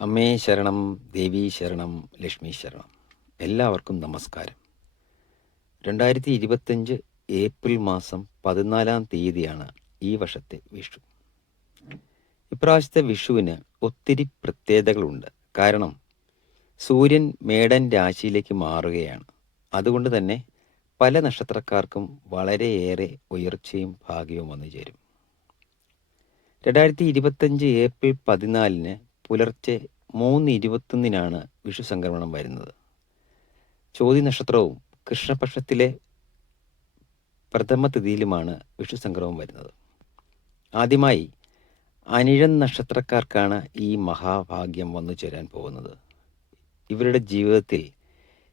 അമ്മേ ശരണം, ദേവീ ശരണം, ലക്ഷ്മി ശരണം. എല്ലാവർക്കും നമസ്കാരം. 2025 ഏപ്രിൽ മാസം 14-ാം തീയതിയാണ് ഈ വർഷത്തെ വിഷു. ഇപ്രാവശ്യത്തെ വിഷുവിന് ഒത്തിരി പ്രത്യേകതകളുണ്ട്. കാരണം സൂര്യൻ മേടൻ രാശിയിലേക്ക് മാറുകയാണ്. അതുകൊണ്ട് തന്നെ പല നക്ഷത്രക്കാർക്കും വളരെയേറെ ഉയർച്ചയും ഭാഗ്യവും വന്നു ചേരും. 2025 ഏപ്രിൽ 14-ന് പുലർച്ചെ 3:21 വിഷു സംക്രമണം വരുന്നത്. ചോതി നക്ഷത്രവും കൃഷ്ണപക്ഷത്തിലെ പ്രഥമ തിഥിയിലുമാണ് വിഷു സംക്രമം വരുന്നത്. ആദ്യമായി അനിഴം നക്ഷത്രക്കാർക്കാണ് ഈ മഹാഭാഗ്യം വന്നു ചേരാൻ പോകുന്നത്. ഇവരുടെ ജീവിതത്തിൽ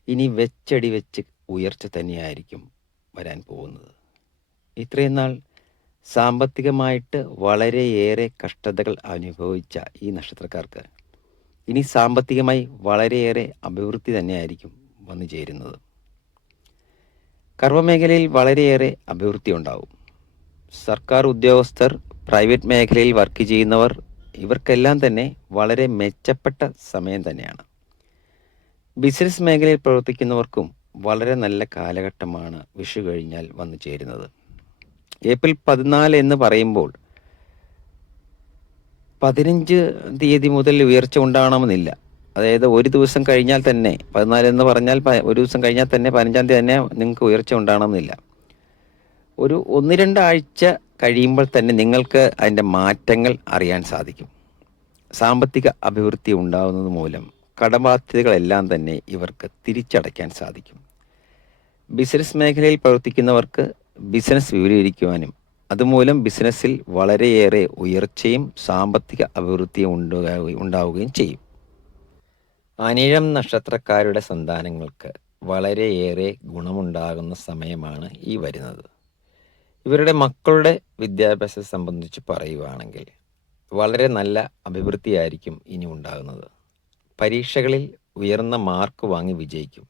ഇനി വെച്ചടി വെച്ച് ഉയർച്ച തന്നെയായിരിക്കും വരാൻ പോകുന്നത്. ഇത്രയും നാൾ സാമ്പത്തികമായിട്ട് വളരെയേറെ കഷ്ടതകൾ അനുഭവിച്ച ഈ നക്ഷത്രക്കാർക്ക് ഇനി സാമ്പത്തികമായി വളരെയേറെ അഭിവൃദ്ധി തന്നെയായിരിക്കും വന്നു ചേരുന്നത്. കർമ്മമേഖലയിൽ വളരെയേറെ അഭിവൃദ്ധി ഉണ്ടാവും. സർക്കാർ ഉദ്യോഗസ്ഥർ, പ്രൈവറ്റ് മേഖലയിൽ വർക്ക് ചെയ്യുന്നവർ, ഇവർക്കെല്ലാം തന്നെ വളരെ മെച്ചപ്പെട്ട സമയം തന്നെയാണ്. ബിസിനസ് മേഖലയിൽ പ്രവർത്തിക്കുന്നവർക്കും വളരെ നല്ല കാലഘട്ടമാണ് വിഷു കഴിഞ്ഞാൽ വന്നു ചേരുന്നത്. ഏപ്രിൽ 14 എന്ന് പറയുമ്പോൾ 15 തീയതി മുതൽ ഉയർച്ച ഉണ്ടാകണമെന്നില്ല. അതായത് ഒരു ദിവസം കഴിഞ്ഞാൽ തന്നെ 14 എന്ന് പറഞ്ഞാൽ ഒരു ദിവസം കഴിഞ്ഞാൽ തന്നെ 15-ാം തീയതി തന്നെ നിങ്ങൾക്ക് ഉയർച്ച ഉണ്ടാകണമെന്നില്ല. ഒരു 1-2 ആഴ്ച കഴിയുമ്പോൾ തന്നെ നിങ്ങൾക്ക് അതിൻ്റെ മാറ്റങ്ങൾ അറിയാൻ സാധിക്കും. സാമ്പത്തിക അഭിവൃദ്ധി ഉണ്ടാകുന്നത് മൂലം കടബാധ്യതകളെല്ലാം തന്നെ ഇവർക്ക് തിരിച്ചടയ്ക്കാൻ സാധിക്കും. ബിസിനസ് മേഖലയിൽ പ്രവർത്തിക്കുന്നവർക്ക് ബിസിനസ് വിപുലീകരിക്കുവാനും അതുമൂലം ബിസിനസ്സിൽ വളരെയേറെ ഉയർച്ചയും സാമ്പത്തിക അഭിവൃദ്ധിയും ഉണ്ടാവുകയും ചെയ്യും. അനിഴം നക്ഷത്രക്കാരുടെ സന്താനങ്ങൾക്ക് വളരെയേറെ ഗുണമുണ്ടാകുന്ന സമയമാണ് ഈ വരുന്നത്. ഇവരുടെ മക്കളുടെ വിദ്യാഭ്യാസത്തെ സംബന്ധിച്ച് പറയുകയാണെങ്കിൽ വളരെ നല്ല അഭിവൃദ്ധിയായിരിക്കും ഇനി ഉണ്ടാകുന്നത്. പരീക്ഷകളിൽ ഉയർന്ന മാർക്ക് വാങ്ങി വിജയിക്കും.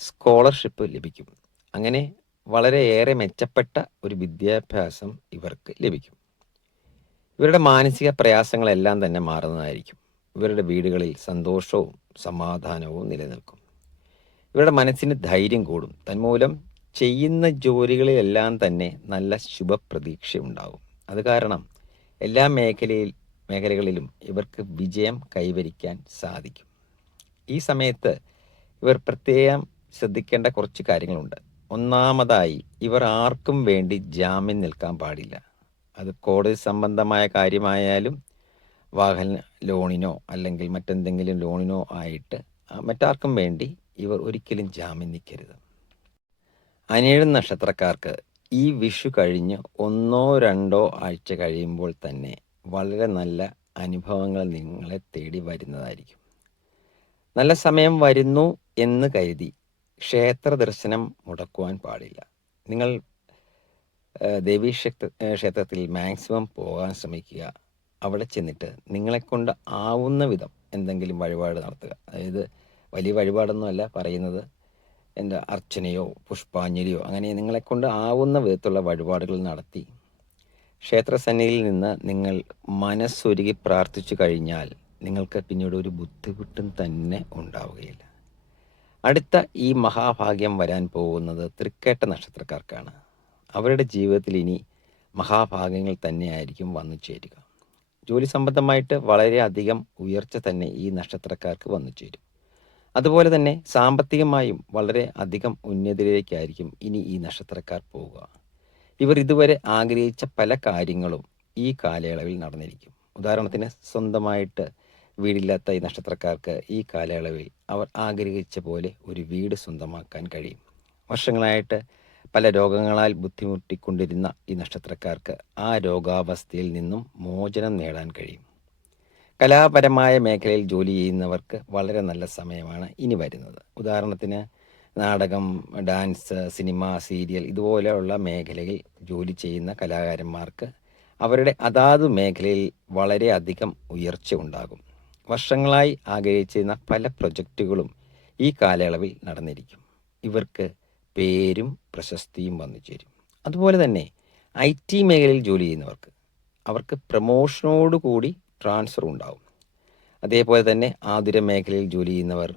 സ്കോളർഷിപ്പ് ലഭിക്കും. അങ്ങനെ വളരെയേറെ മെച്ചപ്പെട്ട ഒരു വിദ്യാഭ്യാസം ഇവർക്ക് ലഭിക്കും. ഇവരുടെ മാനസിക പ്രയാസങ്ങളെല്ലാം തന്നെ മാറുന്നതായിരിക്കും. ഇവരുടെ വീടുകളിൽ സന്തോഷവും സമാധാനവും നിലനിൽക്കും. ഇവരുടെ മനസ്സിന് ധൈര്യം കൂടും. തന്മൂലം ചെയ്യുന്ന ജോലികളിലെല്ലാം തന്നെ നല്ല ശുഭപ്രതീക്ഷ ഉണ്ടാകും. അത് കാരണം എല്ലാ മേഖലകളിലും ഇവർക്ക് വിജയം കൈവരിക്കാൻ സാധിക്കും. ഈ സമയത്ത് ഇവർ പ്രത്യേകം ശ്രദ്ധിക്കേണ്ട കുറച്ച് കാര്യങ്ങളുണ്ട്. ഒന്നാമതായി, ഇവർ ആർക്കും വേണ്ടി ജാമ്യം നിൽക്കാൻ പാടില്ല. അത് കോടതി സംബന്ധമായ കാര്യമായാലും വാഹന ലോണിനോ അല്ലെങ്കിൽ മറ്റെന്തെങ്കിലും ലോണിനോ ആയിട്ട് മറ്റാർക്കും വേണ്ടി ഇവർ ഒരിക്കലും ജാമ്യം നിൽക്കരുത്. അനിഴം നക്ഷത്രക്കാർക്ക് ഈ വിഷു കഴിഞ്ഞ് 1-2 ആഴ്ച കഴിയുമ്പോൾ തന്നെ വളരെ നല്ല അനുഭവങ്ങൾ നിങ്ങളെ തേടി വരുന്നതായിരിക്കും. നല്ല സമയം വരുന്നു എന്ന് കരുതി ക്ഷേത്ര ദർശനം മുടക്കുവാൻ പാടില്ല. നിങ്ങൾ ദേവീ ക്ഷേത്രത്തിൽ മാക്സിമം പോകാൻ ശ്രമിക്കുക. അവിടെ ചെന്നിട്ട് നിങ്ങളെക്കൊണ്ട് ആവുന്ന വിധം എന്തെങ്കിലും വഴിപാട് നടത്തുക. അതായത് വലിയ വഴിപാടൊന്നുമല്ല പറയുന്നത്, അർച്ചനയോ പുഷ്പാഞ്ജലിയോ അങ്ങനെ നിങ്ങളെക്കൊണ്ട് ആവുന്ന വിധത്തിലുള്ള വഴിപാടുകൾ നടത്തി ക്ഷേത്രസന്നിധിയിൽ നിന്ന് നിങ്ങൾ മനസ്സൊരുക്കി പ്രാർത്ഥിച്ചു കഴിഞ്ഞാൽ നിങ്ങൾക്ക് പിന്നീട് ഒരു ബുദ്ധിമുട്ടും തന്നെ ഉണ്ടാവുകയില്ല. അടുത്ത ഈ മഹാഭാഗ്യം വരാൻ പോകുന്നത് തൃക്കേട്ട നക്ഷത്രക്കാർക്കാണ്. അവരുടെ ജീവിതത്തിൽ ഇനി മഹാഭാഗ്യങ്ങൾ തന്നെയായിരിക്കും വന്നു ചേരുക. ജോലി സംബന്ധമായിട്ട് വളരെയധികം ഉയർച്ച തന്നെ ഈ നക്ഷത്രക്കാർക്ക് വന്നു ചേരും. അതുപോലെ തന്നെ സാമ്പത്തികമായും വളരെ അധികം ഉന്നതിയിലേക്കായിരിക്കും ഇനി ഈ നക്ഷത്രക്കാർ പോവുക. ഇവർ ഇതുവരെ ആഗ്രഹിച്ച പല കാര്യങ്ങളും ഈ കാലയളവിൽ നടന്നിരിക്കും. ഉദാഹരണത്തിന്, സ്വന്തമായിട്ട് വീടില്ലാത്ത ഈ നക്ഷത്രക്കാർക്ക് ഈ കാലയളവിൽ അവർ ആഗ്രഹിച്ച പോലെ ഒരു വീട് സ്വന്തമാക്കാൻ കഴിയും. വർഷങ്ങളായിട്ട് പല രോഗങ്ങളാൽ ബുദ്ധിമുട്ടിക്കൊണ്ടിരുന്ന ഈ നക്ഷത്രക്കാർക്ക് ആ രോഗാവസ്ഥയിൽ നിന്നും മോചനം നേടാൻ കഴിയും. കലാപരമായ മേഖലയിൽ ജോലി ചെയ്യുന്നവർക്ക് വളരെ നല്ല സമയമാണ് ഇനി വരുന്നത്. ഉദാഹരണത്തിന് നാടകം, ഡാൻസ്, സിനിമ, സീരിയൽ ഇതുപോലെയുള്ള മേഖലയിൽ ജോലി ചെയ്യുന്ന കലാകാരന്മാർക്ക് അവരുടെ അതാത് മേഖലയിൽ വളരെയധികം ഉയർച്ച ഉണ്ടാകും. വർഷങ്ങളായി ആഗ്രഹിച്ചിരുന്ന പല പ്രൊജക്റ്റുകളും ഈ കാലയളവിൽ നടന്നിരിക്കും. ഇവർക്ക് പേരും പ്രശസ്തിയും വന്നു ചേരും. അതുപോലെ തന്നെ IT മേഖലയിൽ ജോലി ചെയ്യുന്നവർക്ക് അവർക്ക് പ്രമോഷനോടുകൂടി ട്രാൻസ്ഫർ ഉണ്ടാകും. അതേപോലെ തന്നെ ആതുര മേഖലയിൽ ജോലി ചെയ്യുന്നവർ,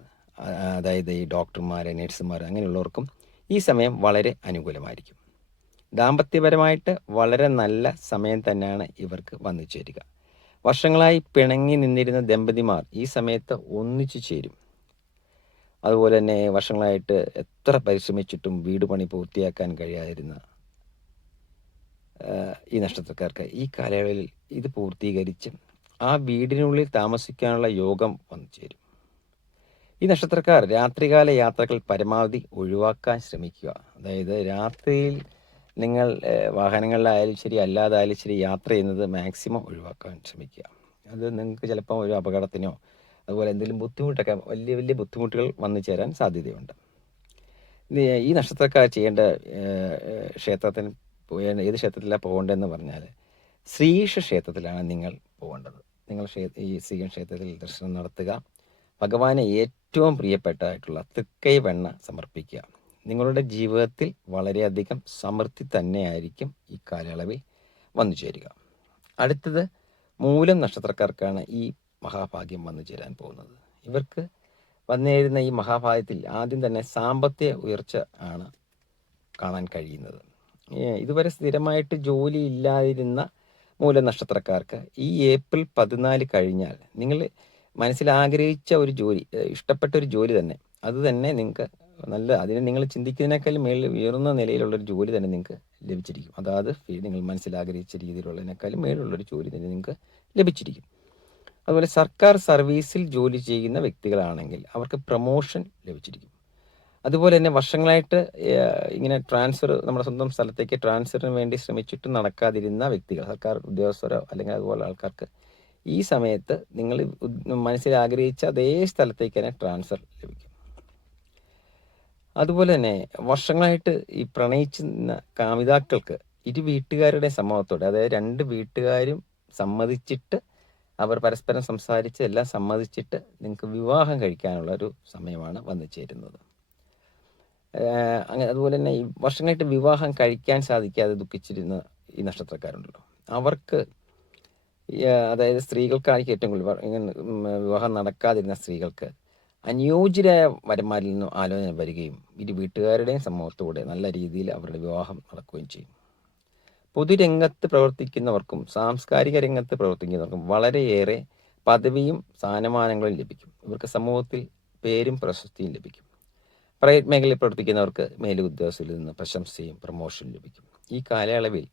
അതായത് ഈ ഡോക്ടർമാർ, നഴ്സുമാർ അങ്ങനെയുള്ളവർക്കും ഈ സമയം വളരെ അനുകൂലമായിരിക്കും. ദാമ്പത്യപരമായിട്ട് വളരെ നല്ല സമയം തന്നെയാണ് ഇവർക്ക് വന്നു ചേരുക. വർഷങ്ങളായി പിണങ്ങി നിന്നിരുന്ന ദമ്പതിമാർ ഈ സമയത്ത് ഒന്നിച്ചു ചേരും. അതുപോലെ തന്നെ വർഷങ്ങളായിട്ട് എത്ര പരിശ്രമിച്ചിട്ടും വീട് പണി പൂർത്തിയാക്കാൻ കഴിയാതിരുന്ന ഈ നക്ഷത്രക്കാർക്ക് ഈ കാലയളവിൽ ഇത് പൂർത്തീകരിച്ച് ആ വീടിനുള്ളിൽ താമസിക്കാനുള്ള യോഗം വന്നു ചേരും. ഈ നക്ഷത്രക്കാർ രാത്രികാല യാത്രകൾ പരമാവധി ഒഴിവാക്കാൻ ശ്രമിക്കുക. അതായത് രാത്രിയിൽ നിങ്ങൾ വാഹനങ്ങളിലായാലും ശരി, അല്ലാതായാലും ശരി, യാത്ര ചെയ്യുന്നത് മാക്സിമം ഒഴിവാക്കാൻ ശ്രമിക്കുക. അത് നിങ്ങൾക്ക് ചിലപ്പോൾ ഒരു അപകടത്തിനോ അതുപോലെ എന്തെങ്കിലും ബുദ്ധിമുട്ടൊക്കെ, വലിയ വലിയ ബുദ്ധിമുട്ടുകൾ വന്നു ചേരാൻ സാധ്യതയുണ്ട്. ഈ നക്ഷത്രക്കാർ ചെയ്യേണ്ട ക്ഷേത്രത്തിന് ഏത് ക്ഷേത്രത്തിലാണ് പോകേണ്ടതെന്ന് പറഞ്ഞാൽ ശ്രീകൃഷ്ണ ക്ഷേത്രത്തിലാണ് നിങ്ങൾ പോകേണ്ടത്. നിങ്ങൾ ഈ ശ്രീകൃഷ്ണ ക്ഷേത്രത്തിൽ ദർശനം നടത്തുക. ഭഗവാന് ഏറ്റവും പ്രിയപ്പെട്ടായിട്ടുള്ള തൃക്കൈ വെണ്ണ സമർപ്പിക്കുക. നിങ്ങളുടെ ജീവിതത്തിൽ വളരെയധികം സമൃദ്ധി തന്നെയായിരിക്കും ഈ കാലയളവിൽ വന്നു ചേരുക. അടുത്തത് മൂലം നക്ഷത്രക്കാർക്കാണ് ഈ മഹാഭാഗ്യം വന്നു ചേരാൻ പോകുന്നത്. ഇവർക്ക് വന്നേരുന്ന ഈ മഹാഭാഗ്യത്തിൽ ആദ്യം തന്നെ സാമ്പത്തിക ഉയർച്ച ആണ് കാണാൻ കഴിയുന്നത്. ഇതുവരെ സ്ഥിരമായിട്ട് ജോലി ഇല്ലാതിരുന്ന മൂല നക്ഷത്രക്കാർക്ക് ഈ ഏപ്രിൽ 14 കഴിഞ്ഞാൽ നിങ്ങൾ മനസ്സിൽ ആഗ്രഹിച്ച ഒരു ജോലി, ഇഷ്ടപ്പെട്ട ഒരു ജോലി തന്നെ, അത് തന്നെ നിങ്ങൾക്ക് അതിന് നിങ്ങൾ ചിന്തിക്കുന്നതിനേക്കാളും മേളിൽ ഉയർന്ന നിലയിലുള്ളൊരു ജോലി തന്നെ നിങ്ങൾക്ക് ലഭിച്ചിരിക്കും. അതായത് നിങ്ങൾ മനസ്സിൽ ആഗ്രഹിച്ച രീതിയിലുള്ളതിനേക്കാളും മേലുള്ളൊരു ജോലി തന്നെ നിങ്ങൾക്ക് ലഭിച്ചിരിക്കും. അതുപോലെ സർക്കാർ സർവീസിൽ ജോലി ചെയ്യുന്ന വ്യക്തികളാണെങ്കിൽ അവർക്ക് പ്രൊമോഷൻ ലഭിച്ചിരിക്കും. അതുപോലെ തന്നെ വർഷങ്ങളായിട്ട് ഇങ്ങനെ ട്രാൻസ്ഫർ, നമ്മുടെ സ്വന്തം സ്ഥലത്തേക്ക് ട്രാൻസ്ഫറിന് വേണ്ടി ശ്രമിച്ചിട്ട് നടക്കാതിരുന്ന വ്യക്തികൾ, സർക്കാർ ഉദ്യോഗസ്ഥരോ അല്ലെങ്കിൽ അതുപോലെ ആൾക്കാർക്ക് ഈ സമയത്ത് നിങ്ങൾ മനസ്സിൽ ആഗ്രഹിച്ച അതേ സ്ഥലത്തേക്ക് തന്നെ ട്രാൻസ്ഫർ ലഭിക്കും. അതുപോലെ തന്നെ വർഷങ്ങളായിട്ട് ഈ പ്രണയിച്ചിരുന്ന കാമിതാക്കൾക്ക് ഇരു വീട്ടുകാരുടെ സമ്മതത്തോടെ, അതായത് രണ്ട് വീട്ടുകാരും സമ്മതിച്ചിട്ട്, അവർ പരസ്പരം സംസാരിച്ച് എല്ലാം സമ്മതിച്ചിട്ട് നിങ്ങൾക്ക് വിവാഹം കഴിക്കാനുള്ള ഒരു സമയമാണ് വന്നു ചേരുന്നത്. അങ്ങനെ അതുപോലെ തന്നെ ഈ വർഷങ്ങളായിട്ട് വിവാഹം കഴിക്കാൻ സാധിക്കാതെ ദുഃഖിച്ചിരുന്ന ഈ നക്ഷത്രക്കാരുണ്ടല്ലോ, അവർക്ക് അതായത് സ്ത്രീകൾക്കായിരിക്കും ഏറ്റവും കൂടുതൽ വിവാഹം നടക്കാതിരുന്ന സ്ത്രീകൾക്ക് അനുയോജ്യരായ വരന്മാരിൽ നിന്നും ആലോചന വരികയും ഇരു വീട്ടുകാരുടെയും സമ്മതത്തോടെ നല്ല രീതിയിൽ അവരുടെ വിവാഹം നടക്കുകയും ചെയ്യും. പൊതുരംഗത്ത് പ്രവർത്തിക്കുന്നവർക്കും സാംസ്കാരിക രംഗത്ത് പ്രവർത്തിക്കുന്നവർക്കും വളരെയേറെ പദവിയും സ്ഥാനമാനങ്ങളും ലഭിക്കും. ഇവർക്ക് സമൂഹത്തിൽ പേരും പ്രശസ്തിയും ലഭിക്കും. പ്രൈവറ്റ് മേഖലയിൽ പ്രവർത്തിക്കുന്നവർക്ക് മേലുദ്യോഗസ്ഥരിൽ നിന്ന് പ്രശംസയും പ്രമോഷനും ലഭിക്കും. ഈ കാലയളവിൽ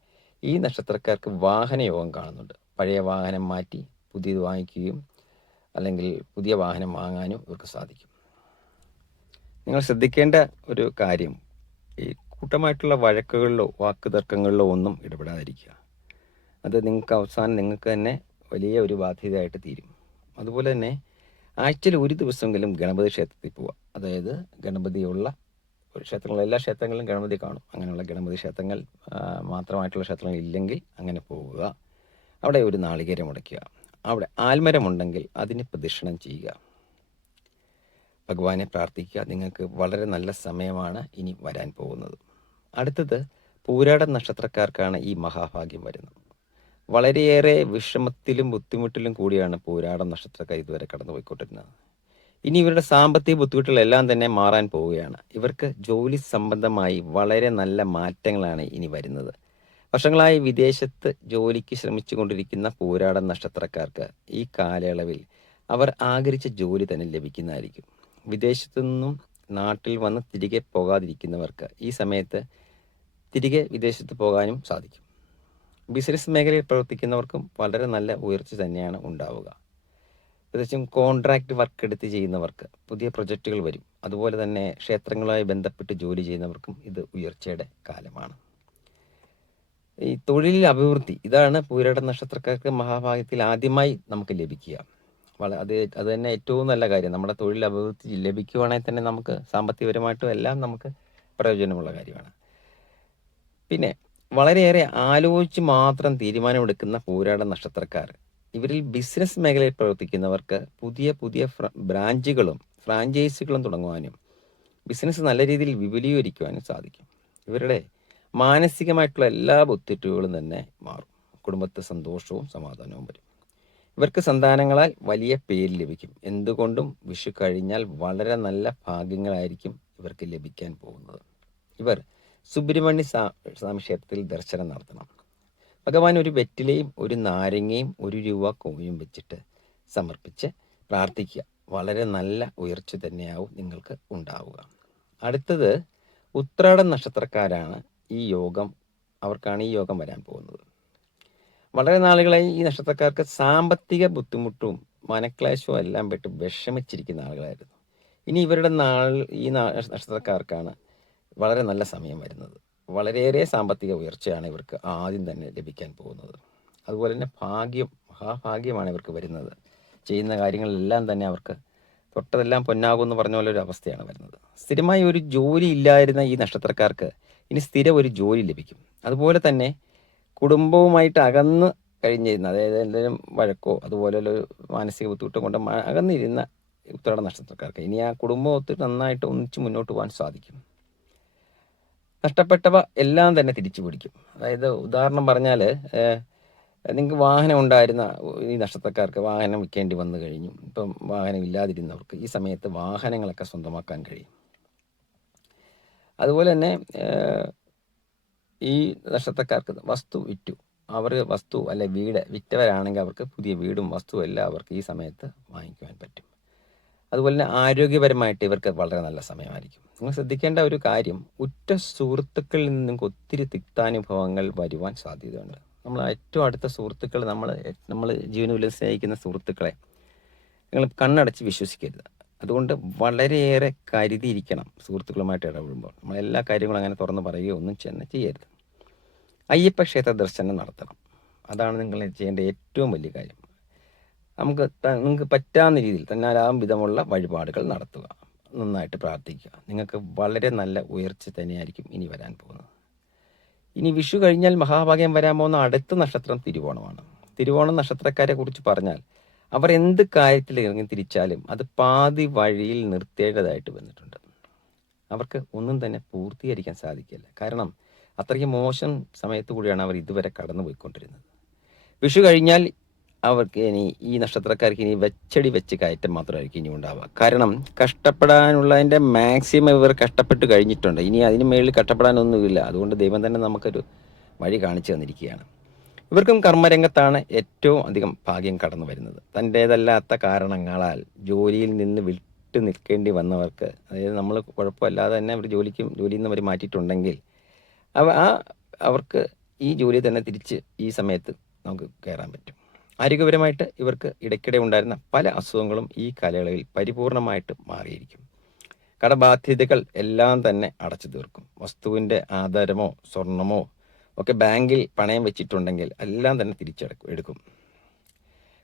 ഈ നക്ഷത്രക്കാർക്ക് വാഹനയോഗം കാണുന്നുണ്ട്. പഴയ വാഹനം മാറ്റി പുതിയത് വാങ്ങിക്കുകയും അല്ലെങ്കിൽ പുതിയ വാഹനം വാങ്ങാനും ഇവർക്ക് സാധിക്കും. നിങ്ങൾ ശ്രദ്ധിക്കേണ്ട ഒരു കാര്യം, ഈ കൂട്ടമായിട്ടുള്ള വഴക്കുകളിലോ വാക്കുതർക്കങ്ങളിലോ ഒന്നും ഇടപെടാതിരിക്കുക. അത് നിങ്ങൾക്ക് അവസാനം നിങ്ങൾക്ക് തന്നെ വലിയ ഒരു ബാധ്യതയായിട്ട് തീരും. അതുപോലെ തന്നെ ആഴ്ചയിൽ ഒരു ദിവസമെങ്കിലും ഗണപതി ക്ഷേത്രത്തിൽ പോവുക. അതായത് ഗണപതിയുള്ള ക്ഷേത്രങ്ങൾ, എല്ലാ ക്ഷേത്രങ്ങളിലും ഗണപതി കാണും. അങ്ങനെയുള്ള ഗണപതി ക്ഷേത്രങ്ങൾ മാത്രമായിട്ടുള്ള ക്ഷേത്രങ്ങൾ ഇല്ലെങ്കിൽ അങ്ങനെ പോവുക. അവിടെ ഒരു നാളികേരം ഉടയ്ക്കുക. അവിടെ ആൽമരമുണ്ടെങ്കിൽ അതിന് പ്രദക്ഷിണം ചെയ്യുക. ഭഗവാനെ പ്രാർത്ഥിക്കുക. നിങ്ങൾക്ക് വളരെ നല്ല സമയമാണ് ഇനി വരാൻ പോകുന്നത്. അടുത്തത് പൂരാട നക്ഷത്രക്കാർക്കാണ് ഈ മഹാഭാഗ്യം വരുന്നത്. വളരെയേറെ വിഷമത്തിലും ബുദ്ധിമുട്ടിലും കൂടിയാണ് പൂരാട നക്ഷത്രക്കാർ ഇതുവരെ കടന്നുപോയിക്കൊണ്ടിരുന്നത്. ഇനി ഇവരുടെ സാമ്പത്തിക ബുദ്ധിമുട്ടുകളെല്ലാം തന്നെ മാറാൻ പോവുകയാണ്. ഇവർക്ക് ജോലി സംബന്ധമായി വളരെ നല്ല മാറ്റങ്ങളാണ് ഇനി വരുന്നത്. വർഷങ്ങളായി വിദേശത്ത് ജോലിക്ക് ശ്രമിച്ചു കൊണ്ടിരിക്കുന്ന പൂരാട നക്ഷത്രക്കാർക്ക് ഈ കാലയളവിൽ അവർ ആഗ്രഹിച്ച ജോലി തന്നെ ലഭിക്കുന്നതായിരിക്കും. വിദേശത്തു നിന്നും നാട്ടിൽ വന്ന് തിരികെ പോകാതിരിക്കുന്നവർക്ക് ഈ സമയത്ത് തിരികെ വിദേശത്ത് പോകാനും സാധിക്കും. ബിസിനസ് മേഖലയിൽ പ്രവർത്തിക്കുന്നവർക്കും വളരെ നല്ല ഉയർച്ച തന്നെയാണ് ഉണ്ടാവുക. പ്രത്യേകിച്ചും കോൺട്രാക്റ്റ് വർക്ക് എടുത്ത് ചെയ്യുന്നവർക്ക് പുതിയ പ്രൊജക്റ്റുകൾ വരും. അതുപോലെ തന്നെ ക്ഷേത്രങ്ങളുമായി ബന്ധപ്പെട്ട് ജോലി ചെയ്യുന്നവർക്കും ഇത് ഉയർച്ചയുടെ കാലമാണ്. ഈ തൊഴിൽ അഭിവൃദ്ധി, ഇതാണ് പൂരാട നക്ഷത്രക്കാർക്ക് മഹാഭാഗ്യത്തിൽ ആദ്യമായി നമുക്ക് ലഭിക്കുക. അത് തന്നെ ഏറ്റവും നല്ല കാര്യം. നമ്മുടെ തൊഴിൽ അഭിവൃദ്ധി ലഭിക്കുവാണെങ്കിൽ തന്നെ നമുക്ക് സാമ്പത്തികപരമായിട്ടും എല്ലാം നമുക്ക് പ്രയോജനമുള്ള കാര്യമാണ്. പിന്നെ വളരെയേറെ ആലോചിച്ച് മാത്രം തീരുമാനമെടുക്കുന്ന പൂരാട നക്ഷത്രക്കാർ, ഇവരിൽ ബിസിനസ് മേഖലയിൽ പ്രവർത്തിക്കുന്നവർക്ക് പുതിയ പുതിയ ബ്രാഞ്ചുകളും ഫ്രാഞ്ചൈസികളും തുടങ്ങുവാനും ബിസിനസ് നല്ല രീതിയിൽ വിപുലീകരിക്കുവാനും സാധിക്കും. ഇവരുടെ മാനസികമായിട്ടുള്ള എല്ലാ ബുദ്ധിമുട്ടുകളും തന്നെ മാറും. കുടുംബത്തെ സന്തോഷവും സമാധാനവും വരും. ഇവർക്ക് സന്താനങ്ങളാൽ വലിയ പേര് ലഭിക്കും. എന്തുകൊണ്ടും വിഷു കഴിഞ്ഞാൽ വളരെ നല്ല ഭാഗ്യങ്ങളായിരിക്കും ഇവർക്ക് ലഭിക്കാൻ പോകുന്നത്. ഇവർ സുബ്രഹ്മണ്യ സ്വാമി ക്ഷേത്രത്തിൽ ദർശനം നടത്തണം. ഭഗവാൻ ഒരു വെറ്റിലയും ഒരു നാരങ്ങയും 1 രൂപ കോയിനും വെച്ചിട്ട് സമർപ്പിച്ച് പ്രാർത്ഥിക്കുക. വളരെ നല്ല ഉയർച്ച തന്നെയാവും നിങ്ങൾക്ക് ഉണ്ടാവുക. അടുത്തത് ഉത്രാടം നക്ഷത്രക്കാരാണ്. അവർക്കാണ് ഈ യോഗം വരാൻ പോകുന്നത്. വളരെ നാളുകളായി ഈ നക്ഷത്രക്കാർക്ക് സാമ്പത്തിക ബുദ്ധിമുട്ടും മനക്ലേശവും എല്ലാം പെട്ട് വിഷമിച്ചിരിക്കുന്ന ആളുകളായിരുന്നു. ഇനി ഇവരുടെ ഈ നക്ഷത്രക്കാർക്കാണ് വളരെ നല്ല സമയം വരുന്നത്. വളരെയേറെ സാമ്പത്തിക ഉയർച്ചയാണ് ഇവർക്ക് ആദ്യം തന്നെ ലഭിക്കാൻ പോകുന്നത്. അതുപോലെ തന്നെ മഹാഭാഗ്യമാണ് ഇവർക്ക് വരുന്നത്. ചെയ്യുന്ന കാര്യങ്ങളെല്ലാം തന്നെ അവർക്ക് തൊട്ടതെല്ലാം പൊന്നാകും എന്ന് പറഞ്ഞ പോലെ ഒരു അവസ്ഥയാണ് വരുന്നത്. സ്ഥിരമായി ഒരു ജോലി ഇല്ലായിരുന്ന ഈ നക്ഷത്രക്കാർക്ക് ഇനി സ്ഥിരം ഒരു ജോലി ലഭിക്കും. അതുപോലെ തന്നെ കുടുംബവുമായിട്ട് അകന്ന് കഴിഞ്ഞിരുന്ന, അതായത് എന്തെങ്കിലും വഴക്കോ അതുപോലെയുള്ള മാനസിക ബുദ്ധിമുട്ടും കൊണ്ട് അകന്നിരുന്ന ഉത്രാട നക്ഷത്രക്കാർക്ക് ഇനി ആ കുടുംബം ഒത്തിരി നന്നായിട്ട് ഒന്നിച്ച് മുന്നോട്ട് പോകാൻ സാധിക്കും. നഷ്ടപ്പെട്ടവ എല്ലാം തന്നെ തിരിച്ചു പിടിക്കും. അതായത് ഉദാഹരണം പറഞ്ഞാൽ, നിങ്ങൾക്ക് വാഹനം ഉണ്ടായിരുന്ന ഈ നക്ഷത്രക്കാർക്ക് വാഹനം വിൽക്കേണ്ടി വന്നു കഴിഞ്ഞു. ഇപ്പം വാഹനം ഇല്ലാതിരുന്നവർക്ക് ഈ സമയത്ത് വാഹനങ്ങളൊക്കെ സ്വന്തമാക്കാൻ കഴിയും. അതുപോലെ തന്നെ ഈ നക്ഷത്രക്കാർക്ക് വസ്തു വിറ്റു, അവർ വസ്തു അല്ലെ വീട് വിറ്റവരാണെങ്കിൽ അവർക്ക് പുതിയ വീടും വസ്തുവും എല്ലാം അവർക്ക് ഈ സമയത്ത് വാങ്ങിക്കുവാൻ പറ്റും. അതുപോലെ തന്നെ ആരോഗ്യപരമായിട്ട് ഇവർക്ക് വളരെ നല്ല സമയമായിരിക്കും. നിങ്ങൾ ശ്രദ്ധിക്കേണ്ട ഒരു കാര്യം, ഉറ്റ സുഹൃത്തുക്കളിൽ നിന്നും ഒത്തിരി തിക്താനുഭവങ്ങൾ വരുവാൻ സാധ്യതയുണ്ട്. നമ്മൾ ഏറ്റവും അടുത്ത സുഹൃത്തുക്കൾ, നമ്മൾ ജീവനുള്ളിൽ സ്നേഹിക്കുന്ന സുഹൃത്തുക്കളെ നിങ്ങൾ കണ്ണടച്ച് വിശ്വസിക്കരുത്. അതുകൊണ്ട് വളരെയേറെ കരുതിയിരിക്കണം സുഹൃത്തുക്കളുമായിട്ട് ഇടപെടുമ്പോൾ. നമ്മളെല്ലാ കാര്യങ്ങളും അങ്ങനെ തുറന്ന് പറയുകയോ ഒന്നും ചെയ്യരുത്. അയ്യപ്പ ക്ഷേത്ര ദർശനം നടത്തണം. അതാണ് നിങ്ങൾ ചെയ്യേണ്ട ഏറ്റവും വലിയ കാര്യം. നിങ്ങൾക്ക് പറ്റാവുന്ന രീതിയിൽ തന്നാലാവും വിധമുള്ള വഴിപാടുകൾ നടത്തുക, നന്നായിട്ട് പ്രാർത്ഥിക്കുക. നിങ്ങൾക്ക് വളരെ നല്ല ഉയർച്ച തന്നെയായിരിക്കും ഇനി വരാൻ പോകുന്നത്. ഇനി വിഷു കഴിഞ്ഞാൽ മഹാഭാഗ്യം വരാൻ പോകുന്ന അടുത്ത നക്ഷത്രം തിരുവോണമാണ്. തിരുവോണം നക്ഷത്രക്കാരെ കുറിച്ച് പറഞ്ഞാൽ, അവർ എന്ത് കാര്യത്തിൽ ഇറങ്ങി തിരിച്ചാലും അത് പാതി വഴിയിൽ നിർത്തേണ്ടതായിട്ട് വന്നിട്ടുണ്ട്. അവർക്ക് ഒന്നും തന്നെ പൂർത്തീകരിക്കാൻ സാധിക്കില്ല. കാരണം അത്രയ്ക്ക് മോശം സമയത്തു കൂടിയാണ് അവർ ഇതുവരെ കടന്നു പോയിക്കൊണ്ടിരുന്നത്. വിഷു കഴിഞ്ഞാൽ അവർക്ക് ഇനി ഈ നക്ഷത്രക്കാർക്ക് ഇനി വെച്ച് കയറ്റം മാത്രമായിരിക്കും ഇനി ഉണ്ടാവുക. കാരണം കഷ്ടപ്പെടാനുള്ളതിൻ്റെ മാക്സിമം ഇവർ കഷ്ടപ്പെട്ട് കഴിഞ്ഞിട്ടുണ്ട്. ഇനി അതിന് മേളിൽ കഷ്ടപ്പെടാനൊന്നുമില്ല. അതുകൊണ്ട് ദൈവം തന്നെ നമുക്കൊരു വഴി കാണിച്ചു തന്നിരിക്കുകയാണ്. ഇവർക്കും കർമ്മരംഗത്താണ് ഏറ്റവും അധികം ഭാഗ്യം കടന്നു വരുന്നത്. തൻ്റേതല്ലാത്ത കാരണങ്ങളാൽ ജോലിയിൽ നിന്ന് വിട്ടു നിൽക്കേണ്ടി വന്നവർക്ക്, അതായത് നമ്മൾ കുഴപ്പമില്ലാതെ തന്നെ അവർ ജോലിയിൽ നിന്ന് അവർ മാറ്റിയിട്ടുണ്ടെങ്കിൽ അവർക്ക് ഈ ജോലി തന്നെ തിരിച്ച് ഈ സമയത്ത് നമുക്ക് കയറാൻ പറ്റും. ആരോഗ്യപരമായിട്ട് ഇവർക്ക് ഇടയ്ക്കിടെ ഉണ്ടായിരുന്ന പല അസുഖങ്ങളും ഈ കാലയളവിൽ പരിപൂർണമായിട്ട് മാറിയിരിക്കും. കടബാധ്യതകൾ എല്ലാം തന്നെ അടച്ചു തീർക്കും. വസ്തുവിൻ്റെ ആധാരമോ സ്വർണമോ ഒക്കെ ബാങ്കിൽ പണയം വെച്ചിട്ടുണ്ടെങ്കിൽ എല്ലാം തന്നെ തിരിച്ചെടുക്കും.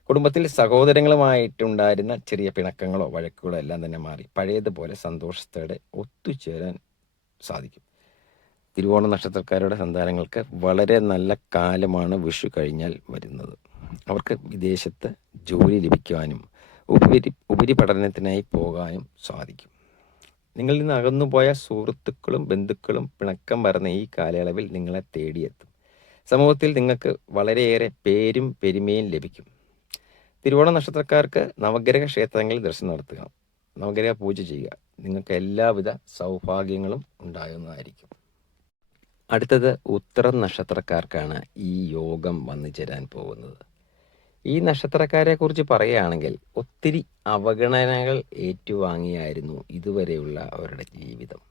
കുടുംബത്തിൽ സഹോദരങ്ങളുമായിട്ടുണ്ടായിരുന്ന ചെറിയ പിണക്കങ്ങളോ വഴക്കുകളോ എല്ലാം തന്നെ മാറി പഴയതുപോലെ സന്തോഷത്തോടെ ഒത്തുചേരാൻ സാധിക്കും. തിരുവോണ നക്ഷത്രക്കാരുടെ സന്താനങ്ങൾക്ക് വളരെ നല്ല കാലമാണ് വിഷു കഴിഞ്ഞാൽ വരുന്നത്. അവർക്ക് വിദേശത്ത് ജോലി ലഭിക്കുവാനും ഉപരിപഠനത്തിനായി പോകാനും സാധിക്കും. നിങ്ങളിൽ നിന്ന് അകന്നുപോയ സുഹൃത്തുക്കളും ബന്ധുക്കളും പിണക്കം വരുന്ന ഈ കാലയളവിൽ നിങ്ങളെ തേടിയെത്തും. സമൂഹത്തിൽ നിങ്ങൾക്ക് വളരെയേറെ പേരും പെരുമയും ലഭിക്കും. തിരുവോണ നക്ഷത്രക്കാർക്ക് നവഗ്രഹ ക്ഷേത്രങ്ങളിൽ ദർശനം നടത്തുക, നവഗ്രഹ പൂജ ചെയ്യുക. നിങ്ങൾക്ക് എല്ലാവിധ സൗഭാഗ്യങ്ങളും ഉണ്ടാകുന്നതായിരിക്കും. അടുത്തത് ഉത്തരം നക്ഷത്രക്കാർക്കാണ് ഈ യോഗം വന്നു ചേരാൻ പോകുന്നത്. ഈ നക്ഷത്രക്കാരെ കുറിച്ച് പറയുകയാണെങ്കിൽ, ഒത്തിരി അവഗണനകൾ ഏറ്റുവാങ്ങിയായിരുന്നു ഇതുവരെയുള്ള അവരുടെ ജീവിതം.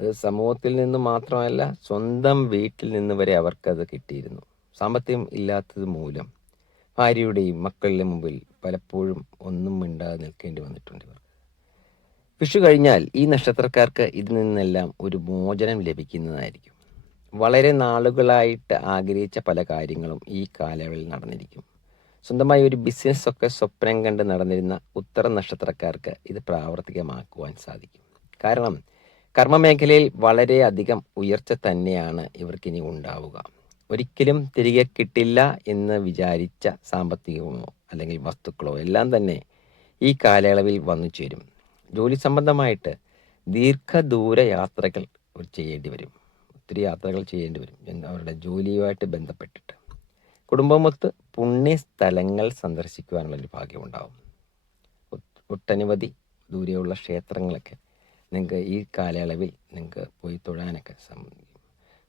അത് സമൂഹത്തിൽ നിന്ന് മാത്രമല്ല, സ്വന്തം വീട്ടിൽ നിന്ന് വരെ അവർക്കത് കിട്ടിയിരുന്നു. സാമ്പത്തികം ഇല്ലാത്തത് മൂലം ഭാര്യയുടെയും മക്കളുടെ മുമ്പിൽ പലപ്പോഴും ഒന്നും മിണ്ടാതെ നിൽക്കേണ്ടി വന്നിട്ടുണ്ട് ഇവർക്ക്. വിഷു കഴിഞ്ഞാൽ ഈ നക്ഷത്രക്കാർക്ക് ഇതിൽ നിന്നെല്ലാം ഒരു മോചനം ലഭിക്കുന്നതായിരിക്കും. വളരെ നാളുകളായിട്ട് ആഗ്രഹിച്ച പല കാര്യങ്ങളും ഈ കാലയളവിൽ നടന്നിരിക്കും. സ്വന്തമായി ഒരു ബിസിനസ്സൊക്കെ സ്വപ്നം കണ്ട് നടന്നിരുന്ന ഉത്തര നക്ഷത്രക്കാർക്ക് ഇത് പ്രാവർത്തികമാക്കുവാൻ സാധിക്കും. കാരണം കർമ്മമേഖലയിൽ വളരെയധികം ഉയർച്ച തന്നെയാണ് ഇവർക്കിനി ഉണ്ടാവുക. ഒരിക്കലും തിരികെ കിട്ടില്ല എന്ന് വിചാരിച്ച സാമ്പത്തികമോ അല്ലെങ്കിൽ വസ്തുക്കളോ എല്ലാം തന്നെ ഈ കാലയളവിൽ വന്നു ചേരും. ജോലി സംബന്ധമായിട്ട് ദീർഘദൂര യാത്രകൾ ചെയ്യേണ്ടി വരും. ഒത്തിരി യാത്രകൾ ചെയ്യേണ്ടി വരും അവരുടെ ജോലിയുമായിട്ട് ബന്ധപ്പെട്ടിട്ട്. കുടുംബമൊത്ത് പുണ്യസ്ഥലങ്ങൾ സന്ദർശിക്കുവാനുള്ളൊരു ഭാഗ്യമുണ്ടാവും. ഒട്ടനവധി ദൂരെയുള്ള ക്ഷേത്രങ്ങളൊക്കെ നിങ്ങൾക്ക് ഈ കാലയളവിൽ നിങ്ങൾക്ക് പോയി തൊഴാനൊക്കെ സാധിക്കും.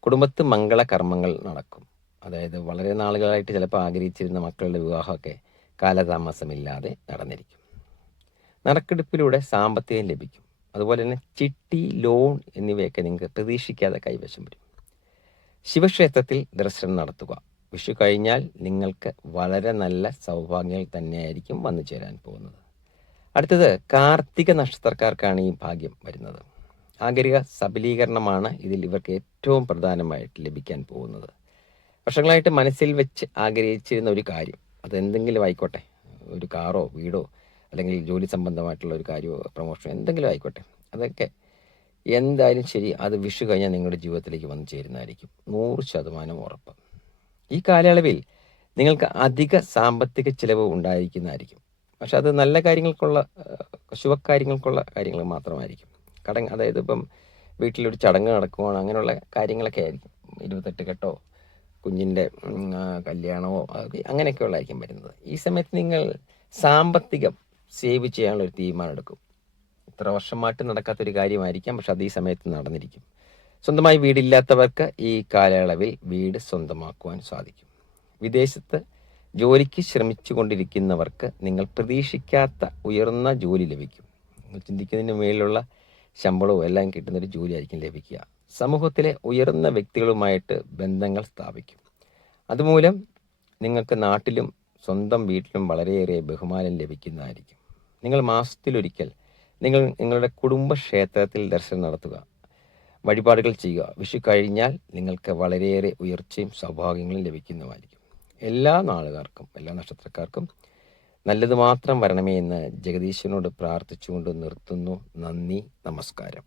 കുടുംബത്ത് മംഗളകർമ്മങ്ങൾ നടക്കും. അതായത് വളരെ നാളുകളായിട്ട് ചിലപ്പോൾ ആഗ്രഹിച്ചിരുന്ന മക്കളുടെ വിവാഹമൊക്കെ കാലതാമസമില്ലാതെ നടന്നിരിക്കും. നറുക്കെടുപ്പിലൂടെ സാമ്പത്തികം ലഭിക്കും. അതുപോലെ തന്നെ ചിട്ടി, ലോൺ എന്നിവയൊക്കെ നിങ്ങൾക്ക് പ്രതീക്ഷിക്കാതെ കൈവശം വരും. ശിവക്ഷേത്രത്തിൽ ദർശനം നടത്തുക. വിഷു കഴിഞ്ഞാൽ നിങ്ങൾക്ക് വളരെ നല്ല സൗഭാഗ്യങ്ങൾ തന്നെയായിരിക്കും വന്നു ചേരാൻ പോകുന്നത്. അടുത്തത് കാർത്തിക നക്ഷത്രക്കാർക്കാണ് ഈ ഭാഗ്യം വരുന്നത്. ആന്തരിക സബലീകരണമാണ് ഇതിൽ ഇവർക്ക് ഏറ്റവും പ്രധാനമായിട്ട് ലഭിക്കാൻ പോകുന്നത്. വർഷങ്ങളായിട്ട് മനസ്സിൽ വെച്ച് ആഗ്രഹിച്ചിരുന്ന ഒരു കാര്യം, അതെന്തെങ്കിലും ആയിക്കോട്ടെ, ഒരു കാറോ വീടോ അല്ലെങ്കിൽ ജോലി സംബന്ധമായിട്ടുള്ള ഒരു കാര്യമോ പ്രൊമോഷനോ എന്തെങ്കിലും ആയിക്കോട്ടെ, അതൊക്കെ എന്തായാലും ശരി, അത് വിഷു കഴിഞ്ഞാൽ നിങ്ങളുടെ ജീവിതത്തിലേക്ക് വന്നു ചേരുന്നതായിരിക്കും. 100% ഉറപ്പ്. ഈ കാലയളവിൽ നിങ്ങൾക്ക് അധിക സാമ്പത്തിക ചിലവ് ഉണ്ടായിരിക്കുന്നതായിരിക്കും. പക്ഷെ അത് നല്ല കാര്യങ്ങൾക്കുള്ള, ശുഭകാര്യങ്ങൾക്കുള്ള കാര്യങ്ങൾ മാത്രമായിരിക്കും. അതായത് ഇപ്പം വീട്ടിലൊരു ചടങ്ങ് നടക്കുവാണ്, അങ്ങനെയുള്ള കാര്യങ്ങളൊക്കെ ആയിരിക്കും. 28 കെട്ടോ കുഞ്ഞിൻ്റെ കല്യാണമോ അങ്ങനെയൊക്കെ ഉള്ളതായിരിക്കും വരുന്നത്. ഈ സമയത്ത് നിങ്ങൾ സാമ്പത്തികം സേവ് ചെയ്യാനുള്ളൊരു തീരുമാനം എടുക്കും. ഇത്ര വർഷമായിട്ട് നടക്കാത്തൊരു കാര്യമായിരിക്കാം, പക്ഷെ അത് ഈ സമയത്ത് നടന്നിരിക്കും. സ്വന്തമായി വീടില്ലാത്തവർക്ക് ഈ കാലയളവിൽ വീട് സ്വന്തമാക്കുവാൻ സാധിക്കും. വിദേശത്ത് ജോലിക്ക് ശ്രമിച്ചു കൊണ്ടിരിക്കുന്നവർക്ക് നിങ്ങൾ പ്രതീക്ഷിക്കാത്ത ഉയർന്ന ജോലി ലഭിക്കും. നിങ്ങൾ ചിന്തിക്കുന്നതിന് മേലുള്ള ശമ്പളവും എല്ലാം കിട്ടുന്നൊരു ജോലിയായിരിക്കും ലഭിക്കുക. സമൂഹത്തിലെ ഉയർന്ന വ്യക്തികളുമായിട്ട് ബന്ധങ്ങൾ സ്ഥാപിക്കും. അതുമൂലം നിങ്ങൾക്ക് നാട്ടിലും സ്വന്തം വീട്ടിലും വളരെയേറെ ബഹുമാനം ലഭിക്കുന്നതായിരിക്കും. നിങ്ങൾ മാസത്തിലൊരിക്കൽ നിങ്ങളുടെ കുടുംബക്ഷേത്രത്തിൽ ദർശനം നടത്തുക, വഴിപാടുകൾ ചെയ്യുക. വിഷു കഴിഞ്ഞാൽ നിങ്ങൾക്ക് വളരെയേറെ ഉയർച്ചയും സൗഭാഗ്യങ്ങളും ലഭിക്കുന്നതായിരിക്കും. എല്ലാ നാളുകാർക്കും, എല്ലാ നക്ഷത്രക്കാർക്കും നല്ലത് മാത്രം വരണമേ എന്ന് ജഗദീശനോട് പ്രാർത്ഥിച്ചുകൊണ്ട് നിർത്തുന്നു. നന്ദി, നമസ്കാരം.